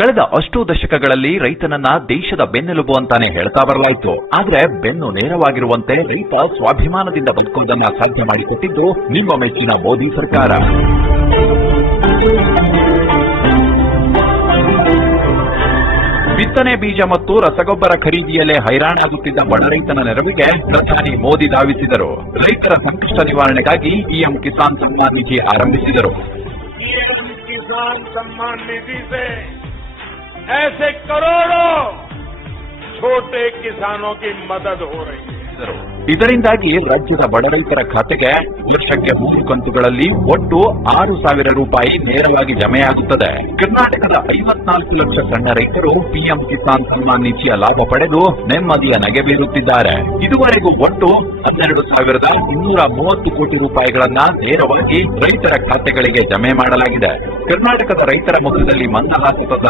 ಕಳೆದ ಅಷ್ಟೂ ದಶಕಗಳಲ್ಲಿ ರೈತನನ್ನ ದೇಶದ ಬೆನ್ನೆಲುಬು ಅಂತಾನೆ ಹೇಳ್ತಾ ಬರಲಾಯಿತು. ಆದ್ರೆ ಬೆನ್ನು ನೇರವಾಗಿರುವಂತೆ ರೈತ ಸ್ವಾಭಿಮಾನದಿಂದ ಬದುಕೋದನ್ನ ಸಾಧ್ಯ ಮಾಡಿಕೊಟ್ಟಿದ್ದು ನಿಮ್ಮ ಮೆಚ್ಚಿನ ಮೋದಿ ಸರ್ಕಾರ. ಬಿತ್ತನೆ ಬೀಜ ಮತ್ತು ರಸಗೊಬ್ಬರ ಖರೀದಿಯಲ್ಲೇ ಹೈರಾಣಾಗುತ್ತಿದ್ದ ಬಡ ರೈತನ ನೆರವಿಗೆ ಪ್ರಧಾನಿ ಮೋದಿ ಧಾವಿಸಿದರು. ರೈತರ ಸಂಕಷ್ಟ ನಿವಾರಣೆಗಾಗಿ ಪಿಎಂ ಕಿಸಾನ್ ಸಮ್ಮಾನ್ ನಿಧಿ ಆರಂಭಿಸಿದರು. किसान सम्मान निधि से ऐसे करोड़ों छोटे किसानों की मदद हो रही है. ಇದರಿಂದಾಗಿ ರಾಜ್ಯದ ಬಡ ರೈತರ ಖಾತೆಗೆ ವರ್ಷಕ್ಕೆ 3 ಕಂತುಗಳಲ್ಲಿ ಒಟ್ಟು 6,000 ರೂಪಾಯಿ ನೇರವಾಗಿ ಜಮೆಯಾಗುತ್ತದೆ. ಕರ್ನಾಟಕದ 54 ಲಕ್ಷ ಸಣ್ಣ ರೈತರು ಪಿಎಂ ಕಿಸಾನ್ ಸಮ್ಮಾನ್ ನಿಧಿಯ ಲಾಭ ಪಡೆದು ನೆಮ್ಮದಿಯ ನಗೆ ಬೀರುತ್ತಿದ್ದಾರೆ. ಇದುವರೆಗೂ ಒಟ್ಟು 12,230 ಕೋಟಿ ರೂಪಾಯಿಗಳನ್ನ ನೇರವಾಗಿ ರೈತರ ಖಾತೆಗಳಿಗೆ ಜಮೆ ಮಾಡಲಾಗಿದೆ. ಕರ್ನಾಟಕದ ರೈತರ ಮುಖದಲ್ಲಿ ಮಂದಹಾಸ